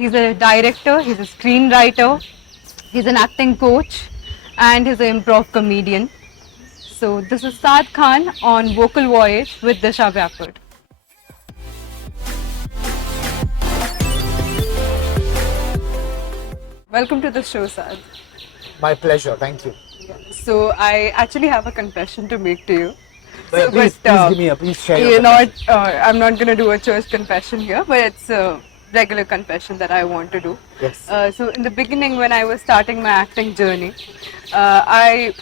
He's a director, he's a screenwriter, he's an acting coach, and he's an improv comedian. So this is Saad Khan on Vocal Voyage with Disha Vyapur. Welcome to the show, Saad. My pleasure, thank you. So I actually have a confession to make to you. But please give me please share your You're not. confession. I'm not going to do a church confession here, but it's a regular confession that I want to do. Yes. So in the beginning, when I was starting my acting journey, I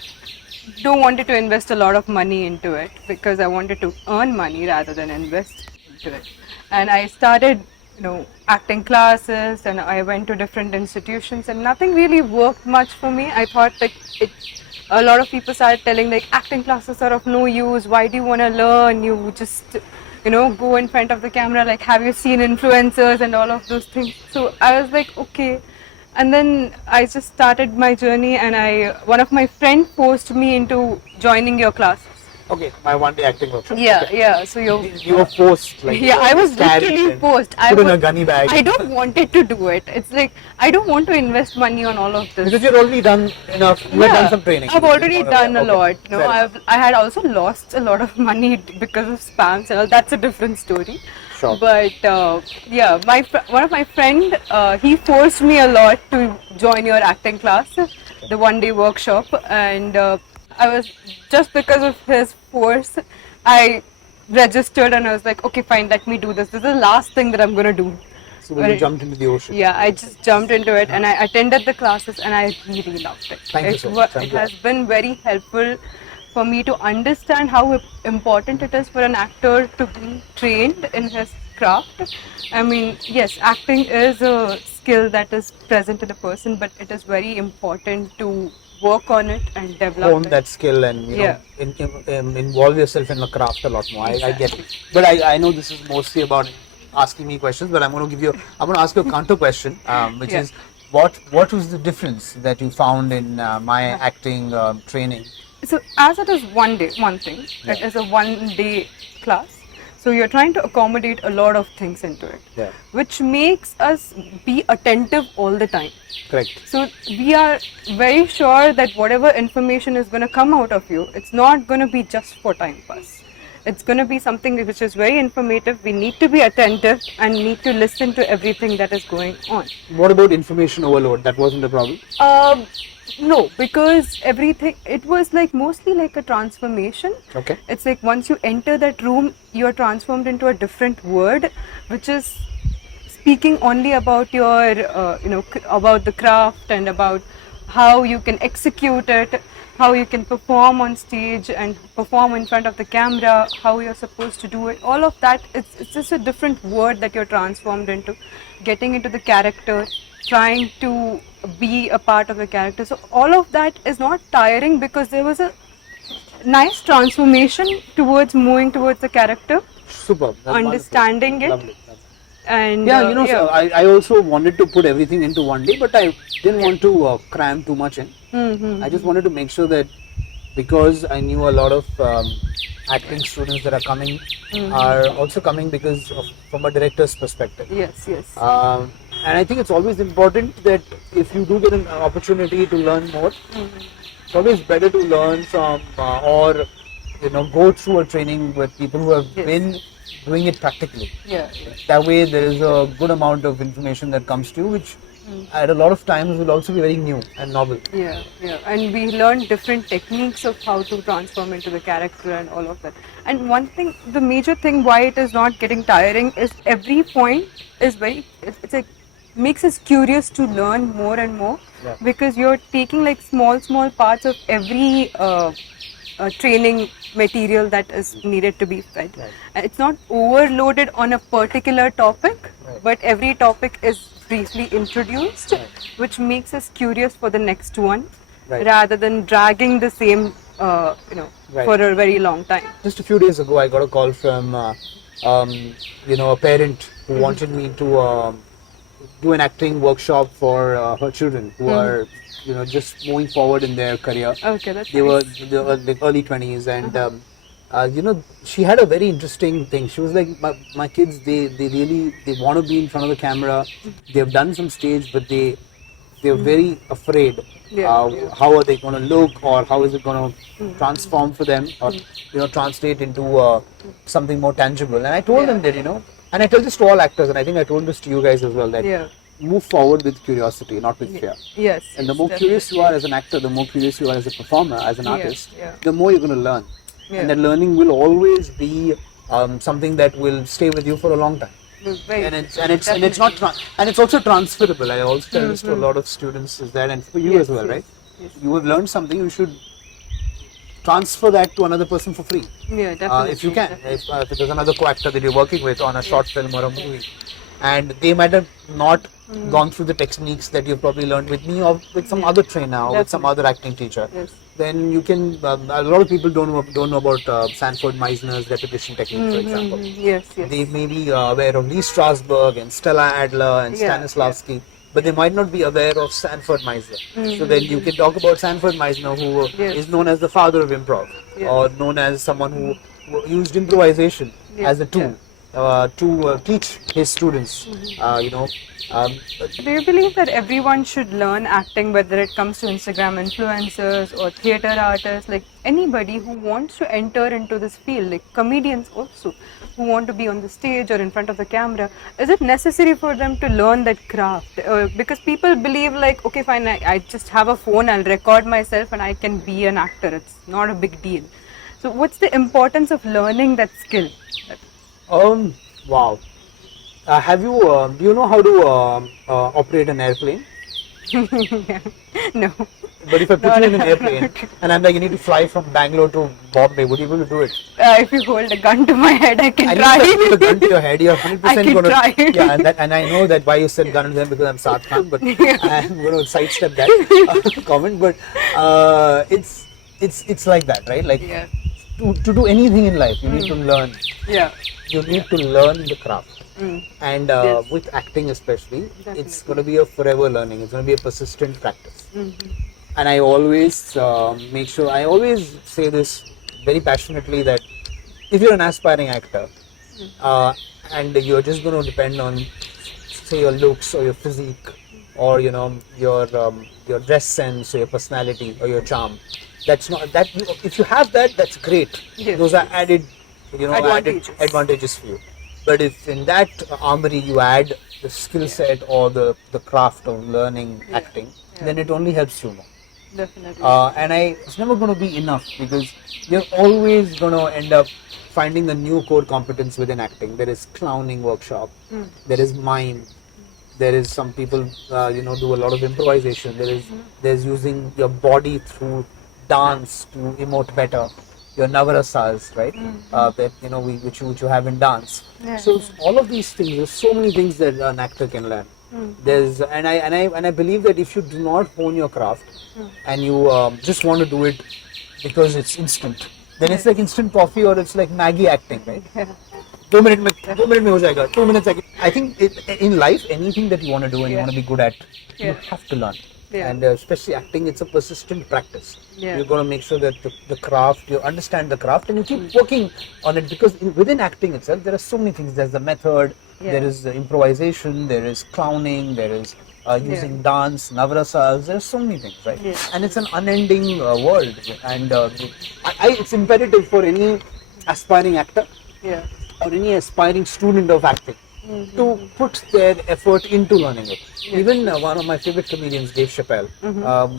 don't wanted to invest a lot of money into it because I wanted to earn money rather than invest into it. And I started, acting classes, and I went to different institutions, and nothing really worked much for me. I thought like a lot of people started telling like acting classes are of no use. Why do you want to learn? You just go in front of the camera. Like, have you seen influencers and all of those things? So I was like, okay. And then I just started my journey, and one of my friends forced me into joining your classes. Okay, my one-day acting workshop. Yeah, Okay. yeah. So You were forced, like yeah, I was carried literally and forced. put in a gunny bag. I don't wanted to do it. It's like I don't want to invest money on all of this. Because you've already done enough. You have done some training. I've already done a Okay, lot. fair I had also lost a lot of money because of spams and all. That's a different story. Sure. But yeah, one of my friend, he forced me a lot to join your acting class, the one-day workshop, and I was just because of his force, I registered and I was like, okay, fine, let me do this. This is the last thing that I'm gonna do. So then you jumped into the ocean. Yeah, I just jumped into it and I attended the classes and I really loved it. Thank you so much. It has been very helpful for me to understand how important it is for an actor to be trained in his craft. I mean, yes, acting is a skill that is present in a person, but it is very important to work on it and develop Hone it. that skill and involve yourself in the craft a lot more. I get it. But I know this is mostly about asking me questions, but I'm going to ask you a counter question, which is what was the difference that you found in my acting training? So as it is one thing, it is a 1 day class. So you're trying to accommodate a lot of things into it, which makes us be attentive all the time. Correct. So we are very sure that whatever information is going to come out of you, it's not going to be just for time pass. It's going to be something which is very informative. We need to be attentive and need to listen to everything that is going on. What about information overload? That wasn't a problem? No, because it was like mostly like a transformation. Okay. It's like once you enter that room, you're transformed into a different word, which is speaking only about your, about the craft and about how you can execute it, how you can perform on stage and perform in front of the camera, how you're supposed to do it. All of that, it's just a different word that you're transformed into, getting into the character, trying to be a part of the character. So all of that is not tiring because there was a nice transformation towards moving towards the character. Superb. That's understanding wonderful. it. Lovely. And So I also wanted to put everything into 1 day, but I didn't want to cram too much in. I just wanted to make sure that because I knew a lot of acting students that are coming are also coming from a director's perspective. Yes. And I think it's always important that if you do get an opportunity to learn more, it's always better to learn from or go through a training with people who have been doing it practically. That way there is a good amount of information that comes to you, which at a lot of times will also be very new and novel. Yeah. And we learn different techniques of how to transform into the character and all of that. And one thing, the major thing why it is not getting tiring is every point is it's like makes us curious to learn more and more, because you're taking like small parts of every training material that is needed to be fed. And it's not overloaded on a particular topic, but every topic is briefly introduced, which makes us curious for the next one, rather than dragging the same for a very long time. Just a few days ago I got a call from a parent who wanted me to do an acting workshop for her children who are just moving forward in their career. Okay, that's They nice. were like early 20s, and she had a very interesting thing. She was like, my kids, they want to be in front of the camera. They've done some stage, but they're very afraid. How are they going to look, or how is it going to transform for them, or translate into something more tangible? And I told them that, and I tell this to all actors, and I think I told this to you guys as well, that move forward with curiosity, not with fear. Yes. And the more curious you are as an actor, the more curious you are as a performer, as an artist, the more you're going to learn. And that learning will always be something that will stay with you for a long time. And it's also transferable. I also tell this to a lot of students, is that, and for you as well, right? Yes. You have learned something, you should transfer that to another person for free. Yeah, definitely. If you can. If there's another co-actor that you're working with on a short film or a movie, and they might have not gone through the techniques that you've probably learned with me, or with some other trainer, or with some other acting teacher, then you can. A lot of people don't know about Sanford Meisner's repetition technique, for example. Yes. They may be aware of Lee Strasberg and Stella Adler and Stanislavski, but they might not be aware of Sanford Meisner. So then you can talk about Sanford Meisner, who is known as the father of improv, or known as someone who used improvisation as a tool to teach his students. Do you believe that everyone should learn acting, whether it comes to Instagram influencers or theatre artists, like anybody who wants to enter into this field, like comedians also, who want to be on the stage or in front of the camera? Is it necessary for them to learn that craft? Because people believe like, okay, fine, I just have a phone, I'll record myself and I can be an actor. It's not a big deal. So what's the importance of learning that skill? Wow. Do you know how to operate an airplane? No. But if I put you in an airplane and I'm like, you need to fly from Bangalore to Bombay, would you be able to do it? If you hold a gun to my head, I can try. If you hold a gun to your head, you're 100% I can going to try. Yeah, and I know that why you said gun to them, because I'm Saad Khan, but I'm going to sidestep that comment. But it's like that, right? Like to do anything in life, you need to learn. You need to learn the craft. And with acting especially, it's going to be a forever learning. It's going to be a persistent practice. And I always I always say this very passionately, that if you're an aspiring actor and you're just going to depend on, say, your looks or your physique, or your dress sense or your personality or your charm, that's not that. If you have that, that's great. Those are added advantages for you. But if in that armory you add the skill set or the craft of learning acting, then it only helps you more. Definitely. And it's never going to be enough, because you're always going to end up finding a new core competence within acting. There is clowning workshop, there is mime, there is some people do a lot of improvisation. There's using your body through dance to emote better. Your navarasas, right? That which you have in dance. So all of these things, there's so many things that an actor can learn. There's and I believe that if you do not hone your craft and you just want to do it because it's instant, then it's like instant coffee, or it's like Maggie acting, right? 2 minutes mein ho jayega. 2 minutes. I think in life, anything that you want to do and you want to be good at, you have to learn. And especially acting, it's a persistent practice. You're going to make sure that the craft, you understand the craft, and you keep working on it, because within acting itself, there are so many things. There's the method, there is the improvisation, there is clowning, there is using dance, navrasas, there's so many things, right? And it's an unending world, and it's imperative for any aspiring actor or any aspiring student of acting to put their effort into learning it. Even one of my favorite comedians, Dave Chappelle,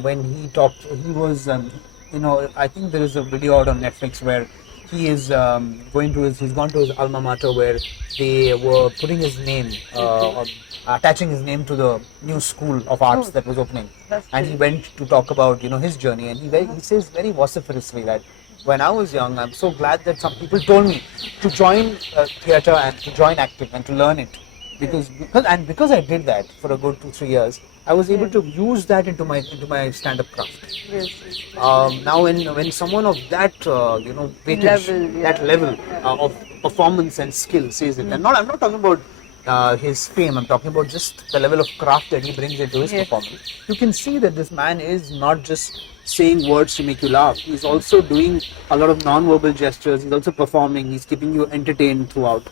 when he talked, he was, I think there is a video out on Netflix where he is he's gone to his alma mater, where they were putting his name, attaching his name to the new school of arts that was opening. And he went to talk about, his journey, and he says very vociferously that, when I was young, I'm so glad that some people told me to join theatre and to join acting and to learn it, because I did that for a good 2-3 years. I was able to use that into my stand-up craft. Now, when someone of that weightage, level of performance and skill says it, and I'm not talking about his fame, I'm talking about just the level of craft that he brings into his Yes. performance. You can see that this man is not just saying words to make you laugh. He's also doing a lot of non-verbal gestures. He's also performing. He's keeping you entertained throughout.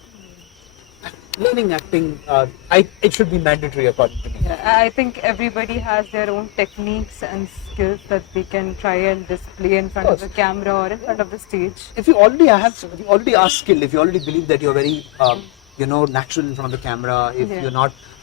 Learning acting, it should be mandatory according to me. Yeah, I think everybody has their own techniques and skills that we can try and display in front of the camera or in front of the stage. If you already are skilled, if you already believe that you're very, natural in front of the camera, if Yeah.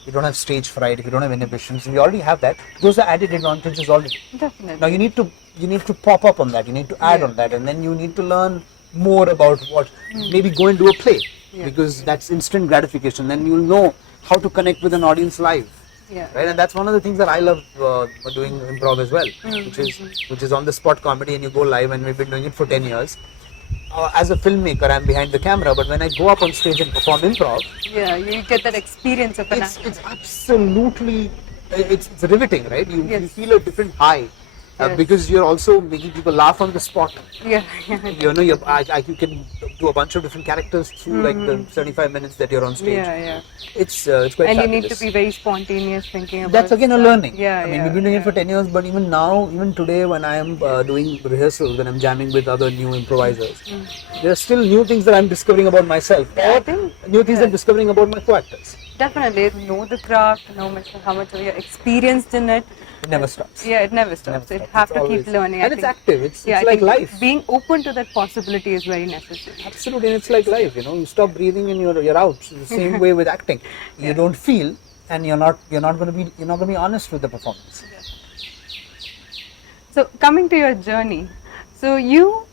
you don't have stage fright, if you don't have inhibitions, if you already have that, those are added advantages already. Definitely. Now you need to pop up on that, you need to add Yeah. on that, and then you need to learn more about what, maybe go and do a play, Yeah. because that's instant gratification. Then you'll know how to connect with an audience live. Yeah. Right, and that's one of the things that I love doing improv as well, which is on the spot comedy, and you go live, and we've been doing it for 10 years. As a filmmaker, I'm behind the camera, but when I go up on stage and perform improv, Yeah, you get that experience of an actor. it's absolutely it's riveting, right? You Yes. feel a different high Yes. because you're also making people laugh on the spot. Yeah, yeah. You can do a bunch of different characters through like the 75 minutes that you're on stage. Yeah. It's quite And you fabulous. need to be very spontaneous thinking about That's again a stuff. learning. Yeah, I mean, yeah, we've been doing yeah. it for 10 years, but even now, even today, when I am doing rehearsals, when I'm jamming with other new improvisers, there are still new things that I'm discovering about myself, Yeah, I or think, new things I'm discovering about my co-actors. Definitely know the craft, know how much you're experienced in it. It never stops. Yeah, it never stops. Never You stops. have It's to keep always- learning. and I it's think. active. It's I like think life. Being open to that possibility is very necessary. Absolutely, and it's like life. You stop breathing and you're out. It's the same way with acting. You don't feel, and you're not going to be honest with the performance. So coming to your journey, so you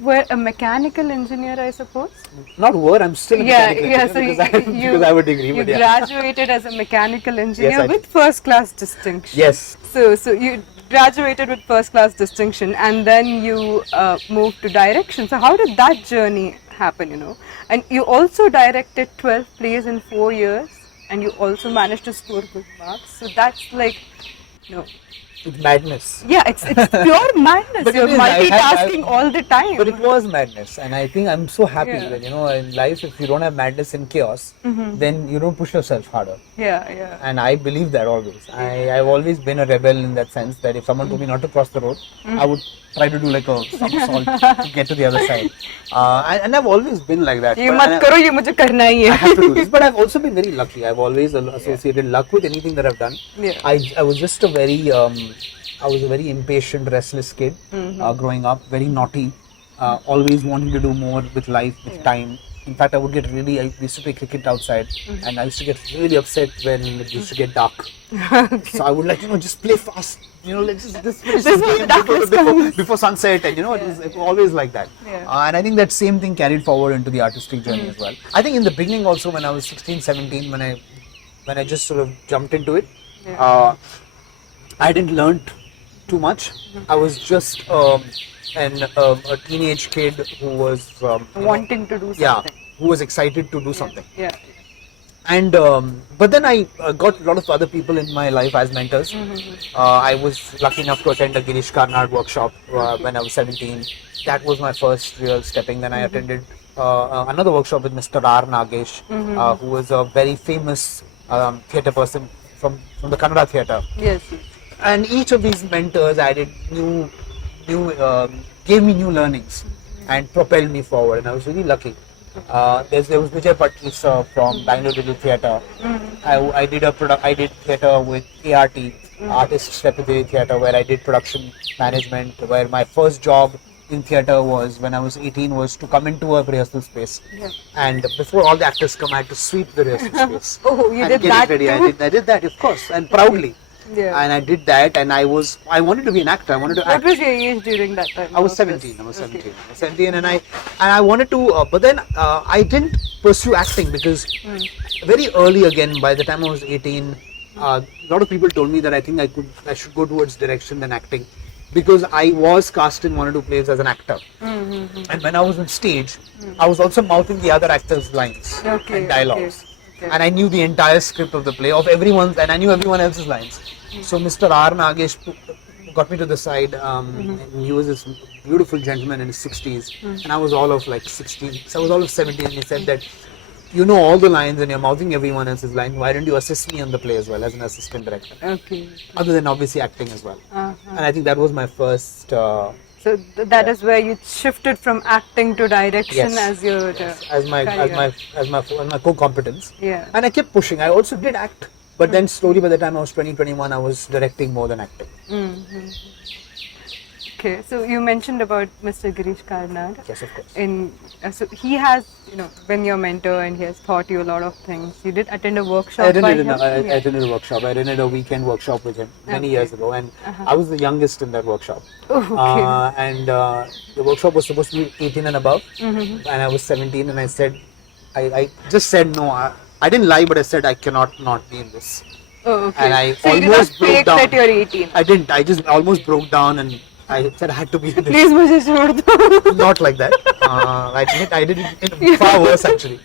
were a mechanical engineer, I suppose. Not were, I'm still a mechanical engineer So because I have a degree. you But yeah. graduated as a mechanical engineer Yes, I with first class distinction. Yes. So you graduated with first class distinction, and then you moved to direction. So how did that journey happen? And you also directed 12 plays in 4 years, and you also managed to score good marks. So that's like, It's madness. yeah, it's pure madness. But You're it is. multitasking all the time. But it was madness, and I think I'm so happy Yeah. that in life, if you don't have madness and chaos, then you don't push yourself harder. Yeah. And I believe that always. I've always been a rebel in that sense that if someone told me not to cross the road, I would try to do like a somersault to get to the other side. And I've always been like that. ये But- मत and करो, ये मुझे करना ही I have to do है. this, but I've also been very lucky. I've always associated luck with anything that I've done. Yeah. I was just a very impatient, restless kid growing up, very naughty, always wanting to do more with life, with time. In fact, I used to play cricket outside, and I used to get really upset when it used to get dark. So I would just play fast, let's just finish this Before the game darkness before sunset, and it was always like that. Yeah. And I think that same thing carried forward into the artistic journey as well. I think in the beginning also, when I was 16, 17, when I just sort of jumped into it, I didn't learn too much. I was just a teenage kid who was Wanting to do something. who was excited to do something. Yeah. And but then I got a lot of other people in my life as mentors. I was lucky enough to attend a Girish Karnad workshop when I was 17. That was my first real stepping. Then I attended another workshop with Mr. R. Nagesh, who was a very famous theatre person from the Kannada theatre. Yes. And each of these mentors added gave me new learnings and propelled me forward, and I was really lucky. There was Vijay Patlis from Bangalore Little Theatre. I did theatre with ART, Artists Repertory Theatre, where I did production management. Where my first job in theatre was when I was 18 was to come into a rehearsal space, and before all the actors come, I had to sweep the rehearsal space. Oh, you and did get that it ready. too? I did that, of course, and proudly. Yeah. And I did that, and I wanted to be an actor. I wanted to What act. was your age during that time? I was 17. I was 17, and I wanted to, but then I didn't pursue acting because very early again. By the time I was 18, a lot of people told me that I should go towards direction than acting, because I was cast in 1 or 2 plays as an actor, and when I was on stage, I was also mouthing the other actors' lines and dialogues. Okay. And I knew the entire script of the play of everyone's, and I knew everyone else's lines. So Mr. R. Nagesh got me to the side, and he was this beautiful gentleman in his 60s, and I was all of like 16. So I was all of 17. And he said that you know all the lines and you're mouthing everyone else's line. Why don't you assist me on the play as well as an assistant director? Okay. Other than obviously acting as well. Uh-huh. And I think that was my first. So that is where you shifted from acting to direction Yes. as your As my career. co-competence. Yeah. And I kept pushing. I also did act, but then slowly by the time I was 20, 21, I was directing more than acting. Mm-hmm. Okay, so you mentioned about Mr. Girish Karnad. Yes, of course. So he has, been your mentor and he has taught you a lot of things. You did attend a workshop I by attended, him? I attended a workshop. I attended a weekend workshop with him many years ago, and I was the youngest in that workshop. Oh, okay. And the workshop was supposed to be 18 and above, and I was 17, and I said, I just said no. I didn't lie, but I said I cannot not be in this. Oh, okay. And I So you did not almost broke fake down. that you're 18. I didn't. I just almost broke down, and I said I had to be in this. Please मुझे छोड़ दो. Not like that. I did it far worse actually.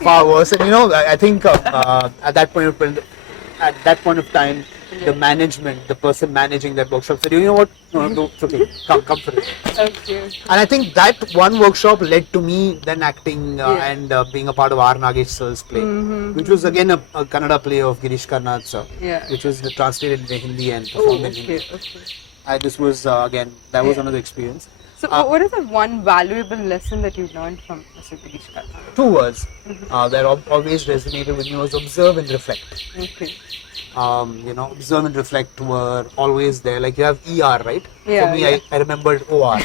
Far worse. And I think at that point of time, the management, the person managing that workshop said, you know what? No, it's okay. Come for it. Okay. And I think that one workshop led to me then acting and being a part of R. Nagesh sir's play, which was again a Kannada play of Girish Karnad sir, which was translated into Hindi and performed in Hindi. This was again, that was another experience. So what is the one valuable lesson that you learned from Mr. Girish Karnad? Two words that always resonated with me was observe and reflect. Okay. Observe and reflect were always there. Like you have ER, right? Yeah, For me, I remembered OR.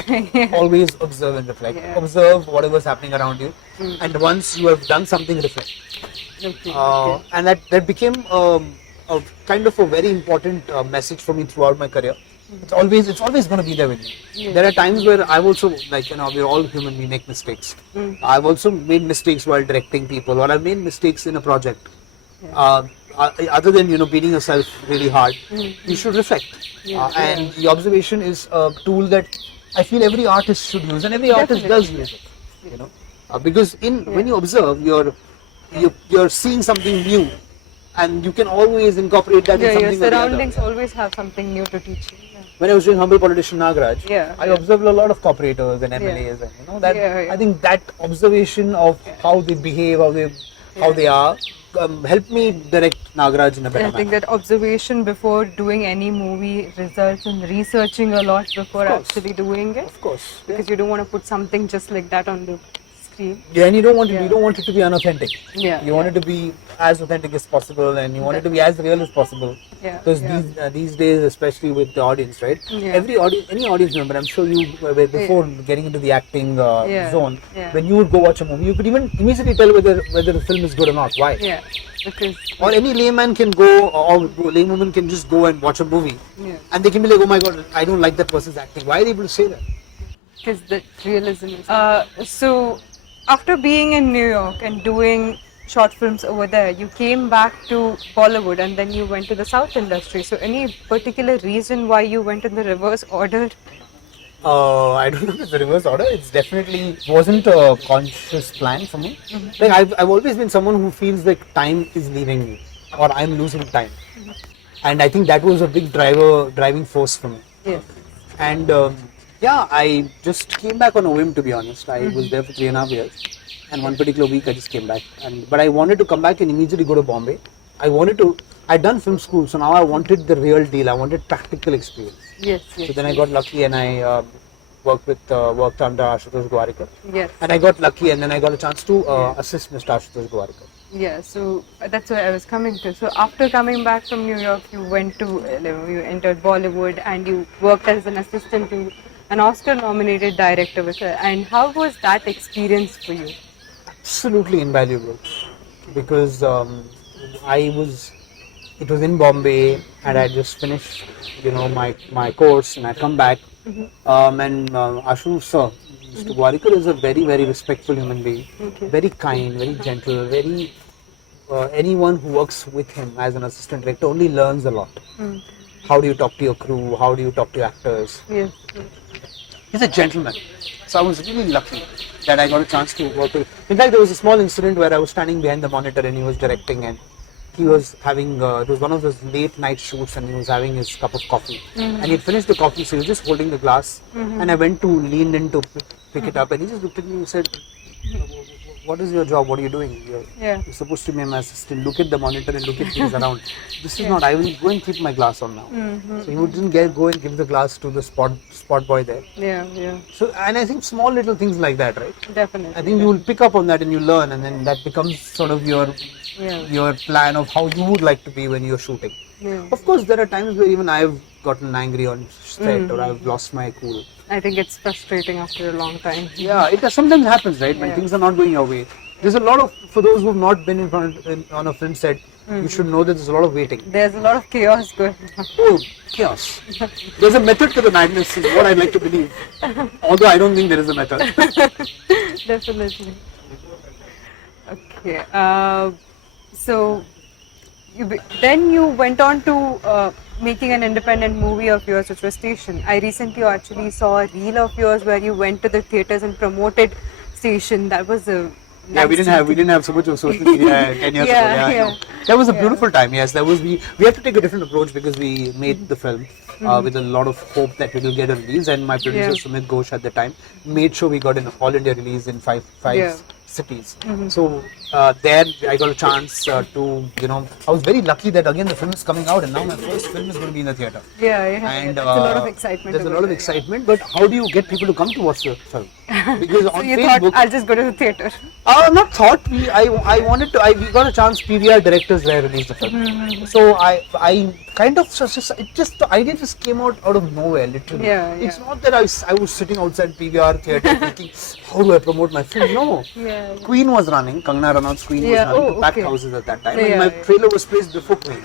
Always observe and reflect. Yeah. Observe whatever's happening around you, and once you have done something, reflect. Okay. And that became a kind of a very important message for me throughout my career. It's always going to be there with me. Yeah. There are times where I've also, we're all human, we make mistakes. I've also made mistakes while directing people, or I've made mistakes in a project. Other than beating yourself really hard, you should reflect. And the observation is a tool that I feel every artist should use, and every artist does use it. Because when you observe, you're seeing something new, and you can always incorporate that in something. Your surroundings always have something new to teach you. When I was doing Humble Politician Nagaraj, I Yeah. observed a lot of corporators and MLAs, and I think that observation of how they behave, how they are, helped me direct Nagaraj in a better I think manner. that observation before doing any movie results in researching a lot before actually doing it. Of course, Because you don't want to put something just like that on the screen. yeah, and you don't want it to be unauthentic. Yeah. You want it to be as authentic as possible, and you want it to be as real as possible. Yeah. Because these days, especially with the audience, right? Yeah. Any audience member, I'm sure you were before getting into the acting zone, Yeah. when you would go watch a movie, you could even immediately tell whether the film is good or not. Why? Yeah. Because Or any layman can go, or laywoman can just go and watch a movie, and they can be like, oh my god, I don't like that person's acting. Why are they able to say that? because the realism is. So after being in New York and doing short films over there, you came back to Bollywood and then you went to the South industry. So any particular reason why you went in the reverse order? I don't know if it's the reverse order. It's definitely wasn't a conscious plan for me. Like I've always been someone who feels like time is leaving me, or I'm losing time, and I think that was a big driving force for me. Yes. And I just came back on a whim, to be honest. I was there for 3.5 years, and one particular week I just came back. But I wanted to come back and immediately go to Bombay. I'd done film school, so now I wanted the real deal. I wanted practical experience. Yes. So then I got lucky and I worked under Ashutosh Gwarikar. Yes. And I got lucky and then I got a chance to assist Mr. Ashutosh Gwarikar. Yeah, so that's where I was coming to. So after coming back from New York, you entered Bollywood and you worked as an assistant to an Oscar-nominated director with her. And how was that experience for you? Absolutely invaluable, because it was in Bombay and I just finished, my course, and I come back, and Ashu sir, Mr. Gwarikar is a very, very respectful human being, very kind, very gentle, very. Anyone who works with him as an assistant director only learns a lot. How do you talk to your crew? How do you talk to your actors? Yes. He's a gentleman. So I was really lucky that I got a chance to work with. In fact, there was a small incident where I was standing behind the monitor and he was directing, and he was having, it was one of those late night shoots, and he was having his cup of coffee. And he'd finished the coffee, so he was just holding the glass. And I went to lean in to pick it up, and he just looked at me and said, what is your job? What are you doing? Yeah. You're supposed to be my assistant. Look at the monitor and look at things around. This is not. I will go and keep my glass on now. So he wouldn't go and give the glass to the spot boy there. Yeah, yeah, So, and I think small little things like that, right? definitely. I think you will pick up on that and you learn, and then that becomes sort of Yeah. your plan of how you would like to be when you're shooting. Yeah. Of course, there are times where even I've gotten angry on set or I've lost my cool. I think it's frustrating after a long time. Yeah, it sometimes happens, right? When Yeah. things are not going your way. There's a lot of, for those who have not been on a film set, you should know that there's a lot of waiting. There's a lot of chaos going on. Oh, chaos. There's a method to the madness, is what I'd like to believe. Although I don't think there is a method. Definitely. Okay. So then you went on to making an independent movie of yours, which was Station. I recently actually saw a reel of yours where you went to the theaters and promoted Station. That was a Yeah, we didn't have so much of social media 10 years ago. Yeah, I know. That was a beautiful time. Yes, that was we had to take a different approach because we made the film with a lot of hope that we will get a release. And my producer Sumit Ghosh at the time made sure we got an all India release in five cities. So there I got a chance to I was very lucky that again the film is coming out and now my first film is going to be in the theater. And there's a lot of excitement. There's a lot of excitement, but how do you get people to come to watch the film? Because So on you Facebook, thought I'll just go to the theater. not thought. I wanted to. We got a chance. PVR directors were released the film. So I kind of the idea just came out of nowhere. Literally. It's not that I was sitting outside PVR theater thinking, how do I promote my film? No. Queen was running. Kangana Ranaut's Queen was running the packed houses at that time, and my trailer was placed before Queen.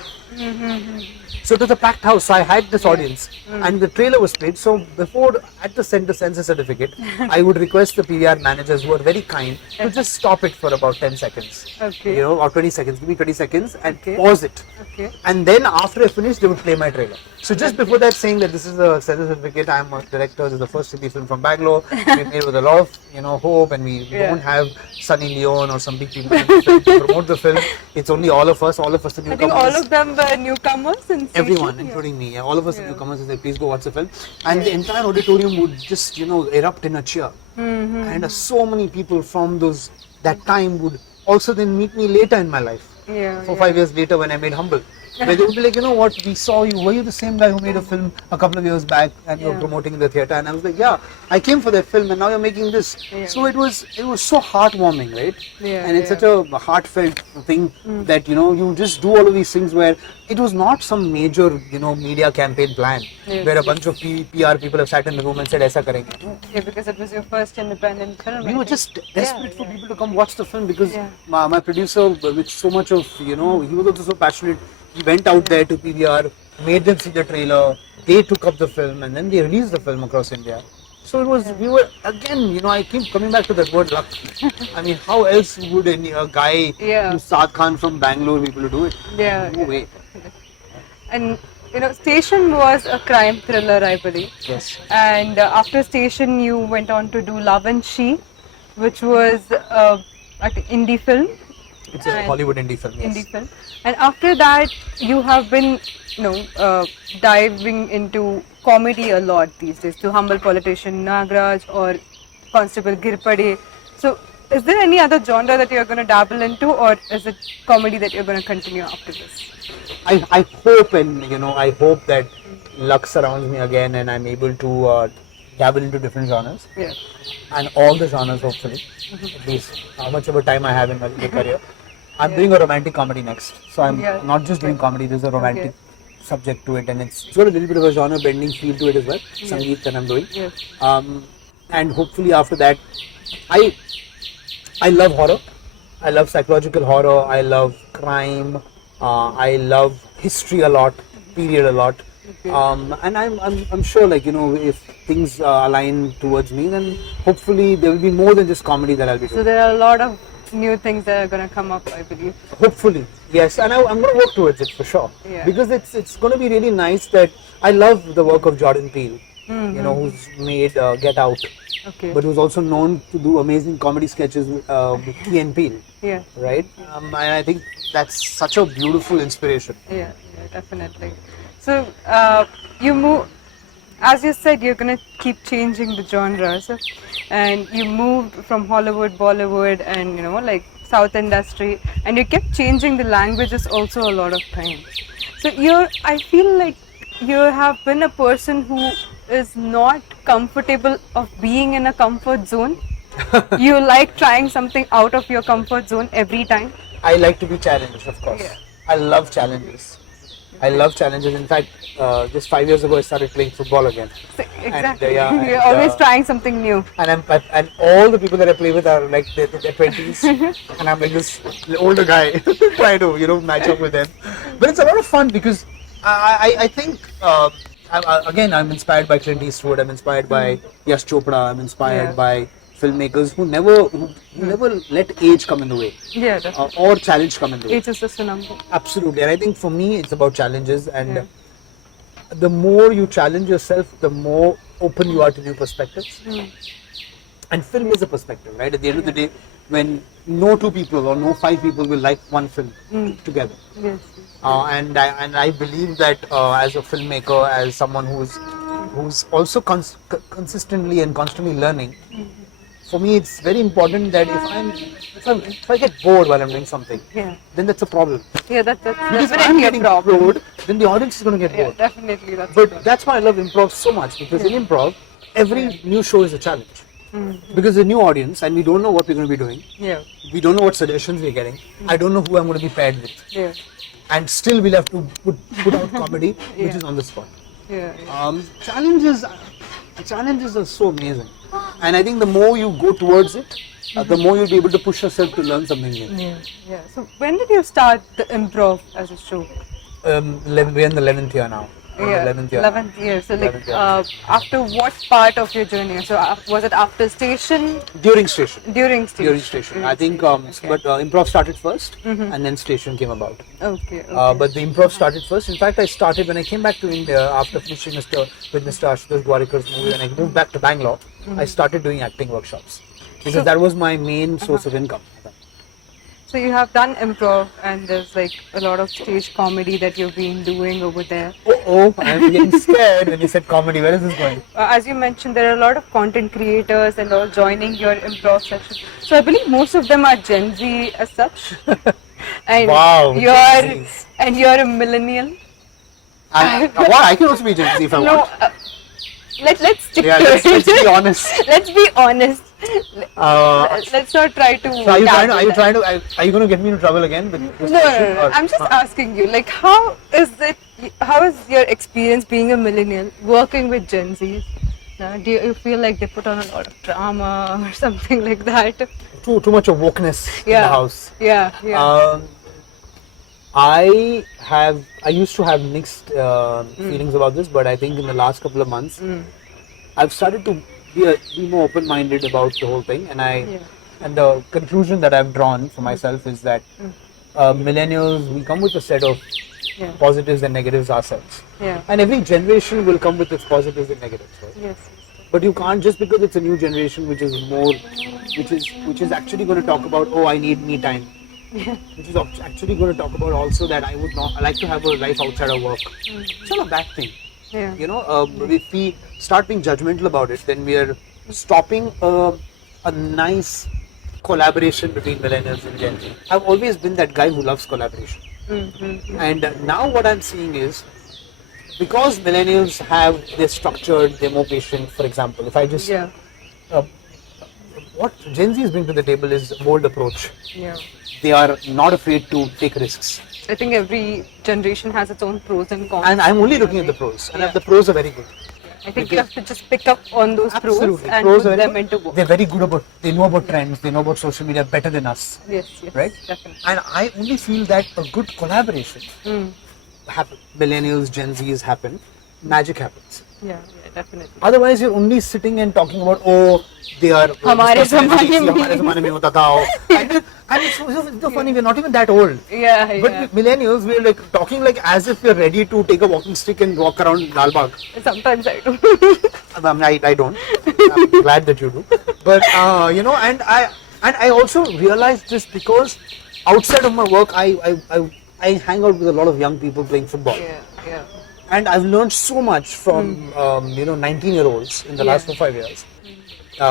So it was a packed house. So I had this audience, and the trailer was played. So before at the center censor certificate, I would request the PVR managers who are very kind to just stop it for about 10 seconds. Okay. Or 20 seconds. Give me 20 seconds and pause it. Okay. And then after I finished, they would play my trailer. So just before that, saying that this is a censor certificate, I'm a director. This is the first indie film from Bangalore. We made with a lot of hope, and we don't have Sunny Leone or some big people to promote the film. It's only all of us the newcomers. I think all of them were newcomers in Station. Everyone, including me, all of us newcomers, would say, please go watch the film. And the entire auditorium would just, erupt in a cheer. And so many people from that time would also then meet me later in my life. 5 years later when I made Humble. Where they would be like, you know what, we saw you, were you the same guy who made a film a couple of years back and you were promoting in the theatre? And I was like, yeah, I came for that film and now you're making this. So it was so heartwarming, right? And it's such a heartfelt thing that, you just do all of these things where it was not some major, media campaign plan where a bunch of PR people have sat in the room and said, aisa karenge. Yeah, because it was your first independent film. We were just desperate for people to come watch the film because my producer, with so much of, he was also so passionate. He went out there to PVR, made them see the trailer, they took up the film and then they released the film across India. So it was, we were, again, I keep coming back to that word luck. I mean, how else would a guy who's Saad Khan from Bangalore be able to do it? No way. And, Station was a crime thriller, I believe. Yes. And after Station, you went on to do Love and She, which was an indie film. It's a Hollywood indie film. Yes. Indie film. And after that, you have been, diving into comedy a lot these days, to Humble Politician Nagraj or Constable Girpade. So, is there any other genre that you're going to dabble into, or is it comedy that you're going to continue after this? I hope I hope that luck surrounds me again and I'm able to dabble into different genres. Yeah. And all the genres, hopefully. At least how much of a time I have in my career. I'm doing a romantic comedy next. So I'm not just doing comedy, there's a romantic subject to it, and it's got a little bit of a genre bending feel to it as well. Sangeet that I'm doing. And hopefully after that, I love horror. I love psychological horror. I love crime. I love history a lot, period a lot. And I'm sure, if things align towards me, then hopefully there will be more than just comedy that I'll be doing. So there are a lot of new things that are going to come up, I believe. Hopefully, yes. And I'm going to work towards it for sure. Because it's going to be really nice that I love the work of Jordan Peele, who's made Get Out. But who's also known to do amazing comedy sketches with Key and Peele. Right? And I think that's such a beautiful inspiration. Yeah, definitely. So, you move, as you said, you're gonna keep changing the genres, and you moved from Hollywood, Bollywood, and like South industry, and you kept changing the languages also a lot of times. So I feel like you have been a person who is not comfortable of being in a comfort zone. You like trying something out of your comfort zone every time. I like to be challenged, of course. Yeah. I love challenges. I love challenges. In fact, just 5 years ago, I started playing football again. Exactly. And, You're always trying something new. And all the people that I play with are like their 20s, and I'm like this older guy trying to match up with them. But it's a lot of fun because I think again I'm inspired by Clint Eastwood. I'm inspired by Yash Chopra. I'm inspired Yeah. by filmmakers who never let age come in the way, Yeah, definitely. or challenge come in the way. Age is just a number. Absolutely, and I think for me it's about challenges, and the more you challenge yourself, the more open you are to new perspectives. And film is a perspective, right? At the end of the day, when no two people or no five people will like one film together, Yes. and I believe that as a filmmaker, as someone who's also consistently and constantly learning, for me it's very important that if I get bored while I'm doing something, Yeah. then that's a problem. Yeah, that's Because if I'm definitely a getting problem. bored, then the audience is going to get Yeah, bored. definitely that's. But that's why I love improv so much, because in improv, every new show is a challenge. Because a new audience, and we don't know what we're going to be doing. Yeah. We don't know what suggestions we're getting. I don't know who I'm going to be paired with. Yeah. And still we'll have to put out comedy, which is on the spot. Yeah. Challenges are so amazing. And I think the more you go towards it, the more you'll be able to push yourself to learn something new. Yeah. Yeah. So when did you start the improv as a show? We're in the 11th year now. Yeah, 11th year. 11th year. So like 11th year. after what part of your journey? So was it after station? During station. During station. During station. I think, but improv started first, and then station came about. Okay. But the improv started first. In fact, I started when I came back to India after finishing with Mr. Ashutosh Gwarikar's movie. When I moved back to Bangalore, I started doing acting workshops because that was my main source of income. So you have done improv, and there's like a lot of stage comedy that you've been doing over there. Oh, I'm getting scared when you said comedy. Where is this going? As you mentioned, there are a lot of content creators and all joining your improv session. So I believe most of them are Gen Z as such. And Wow, Gen Zs. you're a millennial. I can also be Gen Z if I No, want. let's stick Yeah, to let's it. be honest. Let's be honest. Let's not try to. So are you tackle trying that. to, are you going to get me into trouble again with this No, question, or- I'm just asking you, like, how is your experience being a millennial working with Gen Zs? Do you feel like they put on a lot of drama or something like that? Too much of wokeness in the house. Yeah, yeah. I used to have mixed feelings about this, but I think in the last couple of months, I've started to be more open-minded about the whole thing, and and the conclusion that I've drawn for myself is that millennials, we come with a set of positives and negatives ourselves, and every generation will come with its positives and negatives, right? Yes. But you can't, just because it's a new generation which is actually going to talk about, oh, I need me time, which is actually going to talk about also that I like to have a life outside of work. It's not a bad thing. Yeah. If we start being judgmental about it, then we are stopping a nice collaboration between millennials and Gen Z. I've always been that guy who loves collaboration. And now what I'm seeing is, because millennials they're structured, they're more patient. For example, if I just what Gen Zs bring to the table is a bold approach. Yeah. They are not afraid to take risks. I think every generation has its own pros and cons. And I'm only looking at the pros, and the pros are very good. I think you have to just pick up on those pros Absolutely. and Pros put are them very into good. work. They're very good they know about trends, they know about social media better than us. Yes, Right? definitely. And I only feel that a good collaboration millennials, Gen Zs happen, magic happens. Yeah, definitely. Otherwise, you're only sitting and talking about, oh, they are. हमारे ज़माने में. हमारे ज़माने में होता था. And it's so funny, we're not even that old. Yeah, But yeah. with millennials, we're like talking like as if we're ready to take a walking stick and walk around Lal Bagh. Sometimes I do. I don't. I'm glad that you do. But and I also realized this because outside of my work, I hang out with a lot of young people playing football. Yeah. And I've learned so much from 19-year-olds in the last 4-5 years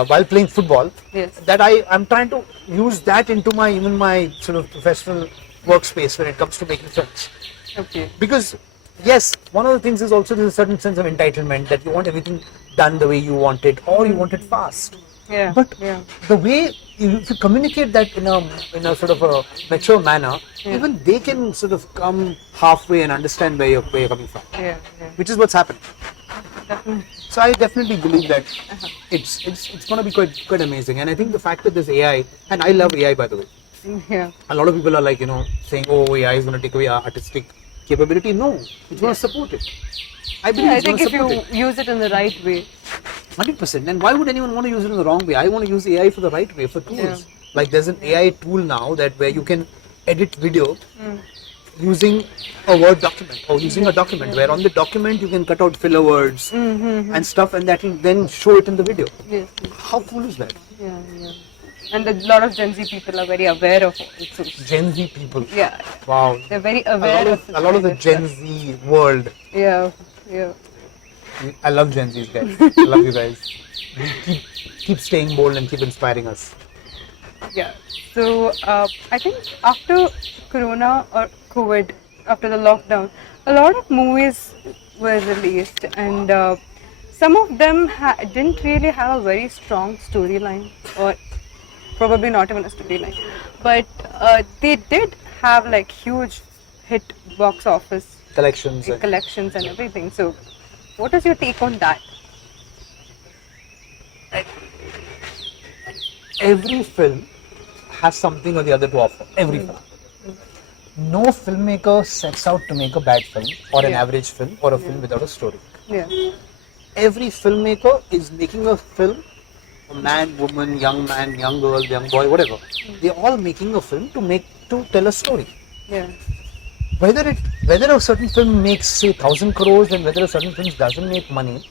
while playing football. Yes. That I'm trying to use that into my sort of professional workspace when it comes to making films. Okay. Because yes, one of the things is also there's a certain sense of entitlement that you want everything done the way you want it, or you want it fast. Yeah. But yeah. the way if you communicate that in a sort of a mature manner, even they can sort of come halfway and understand where you're coming from. Yeah. Yeah. Which is what's happening. Definitely. So I definitely believe that it's going to be quite amazing. And I think the fact that there's AI, and I love AI by the way. Yeah. A lot of people are like saying, oh, AI is going to take away our artistic capability. No, it's going to support it. I believe Yeah, I it's going think to if support you use it in the right way. 100%. And why would anyone want to use it in the wrong way? I want to use AI for the right way, for tools. Yeah. Like there's an AI tool now that where you can edit video using a Word document or using a document where on the document you can cut out filler words and stuff, and that will then show it in the video. Yes. How cool is that? Yeah. Yeah. And a lot of Gen Z people are very aware of it. So, Gen Z people. yeah. Wow. They're very aware of A lot of the Gen Z world. Yeah. Yeah. I love Gen Z's guys. I love you guys. Keep staying bold and keep inspiring us. Yeah. So I think after Corona or COVID, after the lockdown, a lot of movies were released, and some of them didn't really have a very strong storyline, or probably not even a storyline, but they did have like huge hit box office Collections. collections and everything. So, what is your take on that? Every film has something or the other to offer. Every film. No filmmaker sets out to make a bad film or an average film or a film without a story. Yeah. Every filmmaker is making a film, a man, woman, young girl, young boy, whatever. They're all making a film to tell a story. Yeah. Whether a certain film makes say 1,000 crores and whether a certain film doesn't make money,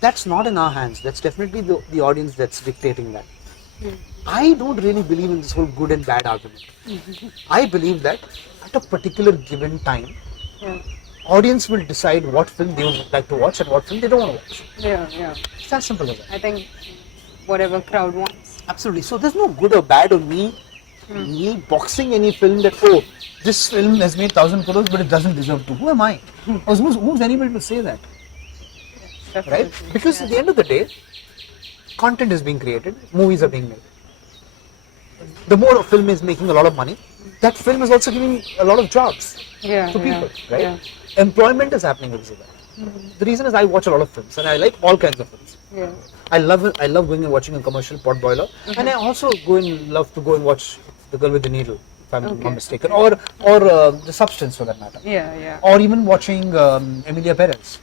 that's not in our hands. That's definitely the audience that's dictating that. I don't really believe in this whole good and bad argument. I believe that at a particular given time, audience will decide what film they would like to watch and what film they don't want to watch. Yeah. Yeah. It's as simple as that. I think whatever crowd wants. Absolutely. So there's no good or bad on me boxing any film that, oh, this film has made 1,000 crores but it doesn't deserve to. Who am I? Or who's anybody to say that? Definitely. Right? Because at the end of the day, content is being created, movies are being made. The more a film is making a lot of money, that film is also giving a lot of jobs to people, right? Yeah. Employment is happening because of that. The reason is I watch a lot of films and I like all kinds of films. Yeah. I love going and watching a commercial pot boiler, and I also love to go and watch The Girl with the Needle, if I'm not mistaken, or The Substance for that matter. Yeah. Yeah. Or even watching Emilia Perez.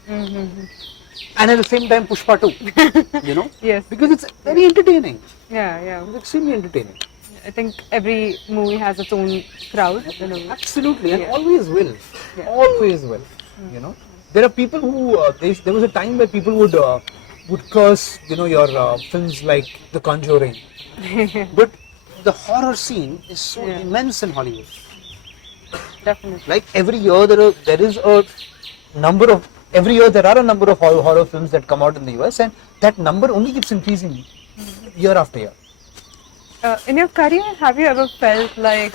And at the same time Pushpa 2, Yes. because it's very entertaining. Yeah. Yeah. It's extremely entertaining. I think every movie has its own crowd. Absolutely, and always will. Always will. There are people who there was a time where people would curse your films like The Conjuring, but the horror scene is so immense in Hollywood. Definitely. Like every year there are a number of horror films that come out in the US, and that number only keeps increasing year after year. In your career, have you ever felt like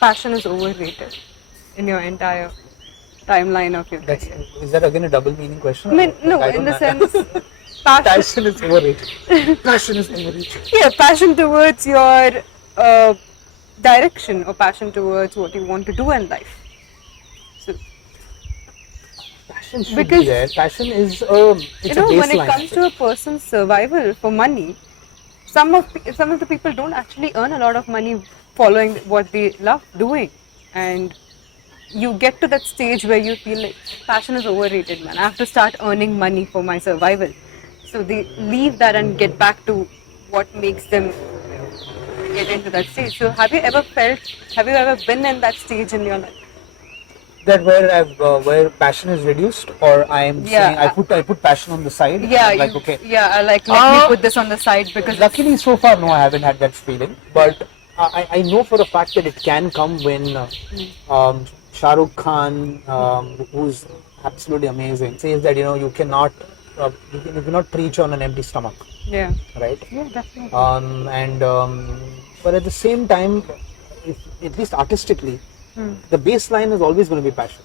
passion is overrated in your entire timeline of your career? Is that again a double meaning question? I mean, no, in the sense, passion. Passion is overrated. Passion is overrated. Yeah, passion towards your direction or passion towards what you want to do in life. So, Passion should Because, be there. Passion is it's a baseline. when it comes to a person's survival for money, some of the people don't actually earn a lot of money following what they love doing, and you get to that stage where you feel like passion is overrated, man. I have to start earning money for my survival. So they leave that and get back to what makes them get into that stage. So have you ever been in that stage in your life? That where passion is reduced, or I am saying I put passion on the side. Yeah, like okay. Yeah, let me put this on the side because Luckily, so far, no, I haven't had that feeling. But I know for a fact that it can come when Shah Rukh Khan, who's absolutely amazing. Says that you cannot preach on an empty stomach, Yeah. right? Yeah, definitely. And but at the same time, if, at least artistically, the baseline is always going to be passion,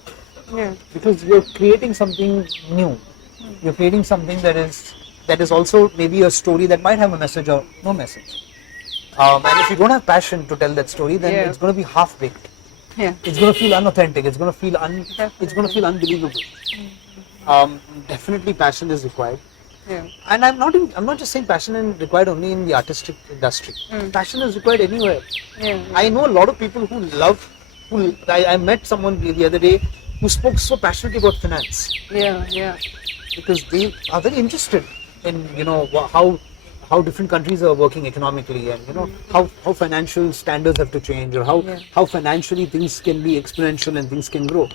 Yeah. because you're creating something new. You're creating something that is also maybe a story that might have a message or no message. And if you don't have passion to tell that story, then Yeah. it's going to be half baked. Yeah. It's going to feel unauthentic. It's going to feel it's going to feel unbelievable. Definitely, passion is required. Yeah. And I'm not just saying passion is required only in the artistic industry. Passion is required anywhere. Yeah. I know a lot of people who love. I met someone the other day who spoke so passionately about finance, Yeah. Yeah. because they are very interested in how different countries are working economically, and how financial standards have to change, or how financially things can be exponential and things can grow.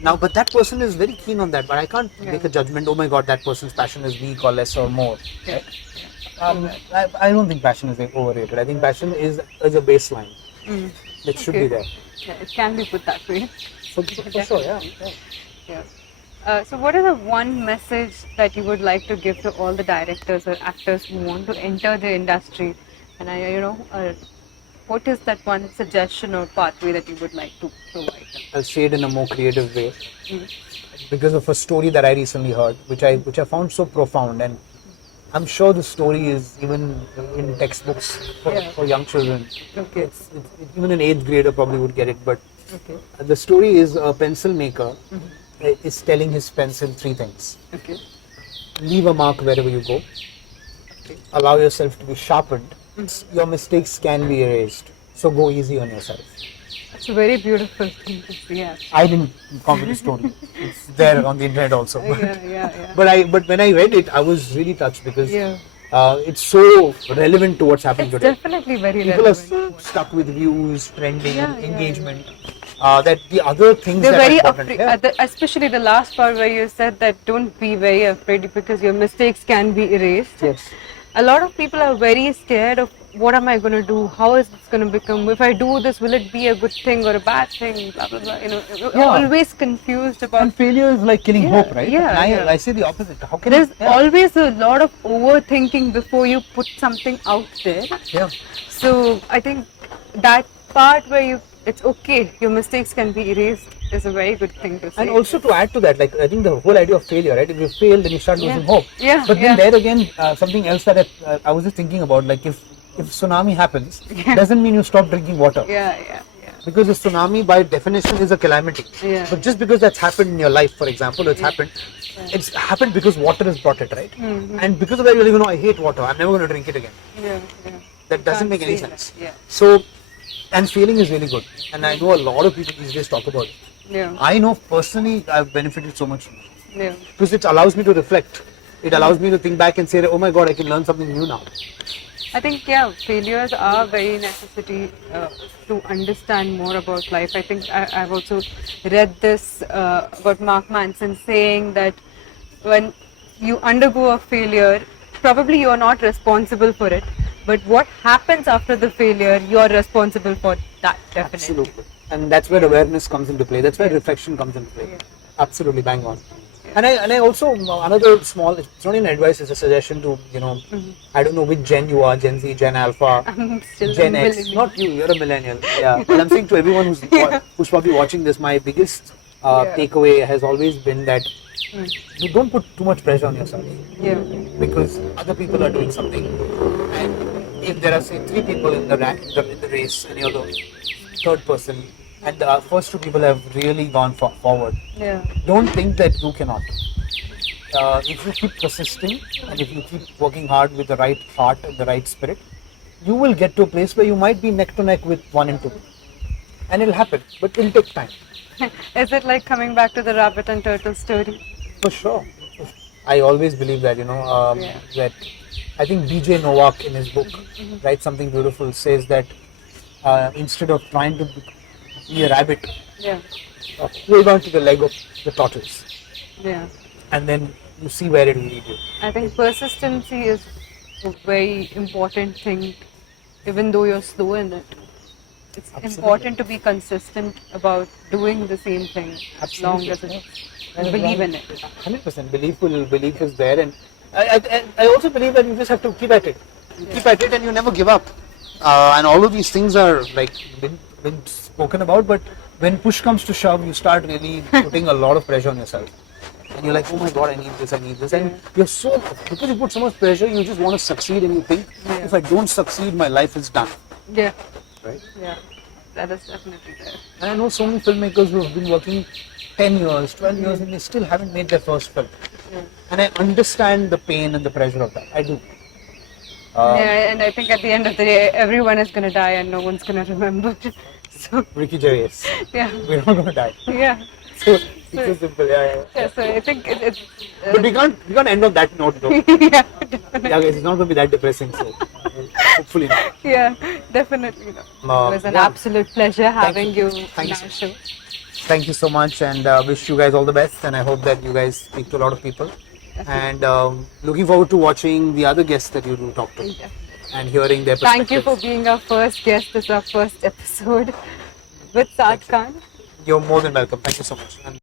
Now, but that person is very keen on that, but I can't make a judgment. Oh my God, that person's passion is weak or less or more. Yeah. I don't think passion is overrated. I think passion is a baseline that should be there. Yeah, it can be put that way. For sure, yeah. Yeah. So, what is the one message that you would like to give to all the directors or actors who want to enter the industry? And what is that one suggestion or pathway that you would like to provide them? I'll say it in a more creative way, because of a story that I recently heard, which I found so profound, and I'm sure the story is even in textbooks for young children. Okay. It's even an 8th grader probably would get it, but Okay. the story is a pencil maker is telling his pencil 3 things. Okay. Leave a mark wherever you go. Allow yourself to be sharpened. Your mistakes can be erased. So go easy on yourself. It's a very beautiful thing to see. Yeah. I didn't come with the story. It's there on the internet also. Yeah. But when I read it, I was really touched, because Yeah. it's so relevant to what's happening It's today. definitely very People are relevant. so stuck with views, trending, Yeah, engagement. That the other things They're that very are important. afraid, especially the last part where you said that don't be very afraid because your mistakes can be erased. Yes. A lot of people are very scared of what am I going to do? How is this going to become? If I do this, will it be a good thing or a bad thing? Blah blah blah. Always confused about. And failure is like killing hope, right? Yeah, And I say the opposite. How can There's yeah. always a lot of overthinking before you put something out there. Yeah. So I think that part where it's okay, your mistakes can be erased is a very good thing to say. And also to add to that, like I think the whole idea of failure, right? If you fail, then you start losing hope. Yeah, But then there again, something else that I was just thinking about, like if tsunami happens, doesn't mean you stop drinking water. Yeah. Because a tsunami, by definition, is a calamity. Yeah. But just because that's happened in your life, for example, it's happened because water has brought it, right? And because of that, you're like, I hate water. I'm never going to drink it again. Yeah. That doesn't make any say sense. that, yeah. So, and failing is really good. And I know a lot of people these days talk about it. Yeah. I know personally I've benefited so much from it. Yeah. Because it allows me to reflect. It allows me to think back and say, oh my God, I can learn something new now. I think failures are very necessary to understand more about life. I think I've also read this about Mark Manson saying that when you undergo a failure, probably you are not responsible for it, but what happens after the failure, you are responsible for that, definitely. Absolutely. And that's where awareness comes into play. That's where reflection comes into play. Yeah. Absolutely, bang on. And I also, another small, it's not an advice, it's a suggestion to, I don't know which gen you are, Gen Z, Gen Alpha, I'm still Gen a X. millennial. Not you, you're a millennial. Yeah. But I'm saying to everyone who's probably watching this, my biggest takeaway has always been that you don't put too much pressure on yourself. Yeah. Because other people are doing something. And if there are, say, 3 people in the race, and you're the 3rd person, and the first 2 people have really gone forward, Yeah. don't think that you cannot. If you keep persisting and if you keep working hard with the right heart and the right spirit, you will get to a place where you might be neck to neck with 1 and 2. And it'll happen, but it'll take time. Is it like coming back to the rabbit and turtle story? For sure. I always believe that, that I think BJ Novak in his book writes something beautiful, says that instead of trying to be a rabbit, Yeah. hold on to the leg of the tortoise, Yeah. and then you see where it will lead you. I think persistency is a very important thing, even though you're slow in it. It's Absolutely. important to be consistent about doing the same thing as long as Absolutely. it and believe in it. 100% belief is there, and I also believe that you just have to keep at it. Keep at it, and you never give up. And all of these things are like been spoken about, but when push comes to shove, you start really putting a lot of pressure on yourself. And you're like, oh my god, I need this. And you're so, because you put so much pressure, you just want to succeed, and you think, if I don't succeed, my life is done. Yeah. Right? Yeah. That is definitely there. And I know so many filmmakers who have been working 10 years, 12 years, and they still haven't made their first film. And I understand the pain and the pressure of that. I do. Yeah, and I think at the end of the day, everyone is going to die and no one's going to remember. So, Ricky Gervais. yeah. We're not going to die. Yeah. So it's so simple. Yeah. Yeah, so I think it's. But we can't end on that note, though. Yeah, Yeah, guys, it's not going to be that depressing. So hopefully not. yeah, definitely. No. It was an absolute pleasure having you Thank on you our so show. Thank you so much, and wish you guys all the best. And I hope that you guys speak to a lot of people. And looking forward to watching the other guests that you do talk to and hearing their perspectives. Thank you for being our first guest. This is our first episode with Saad Khan. You're more than welcome. Thank you so much. And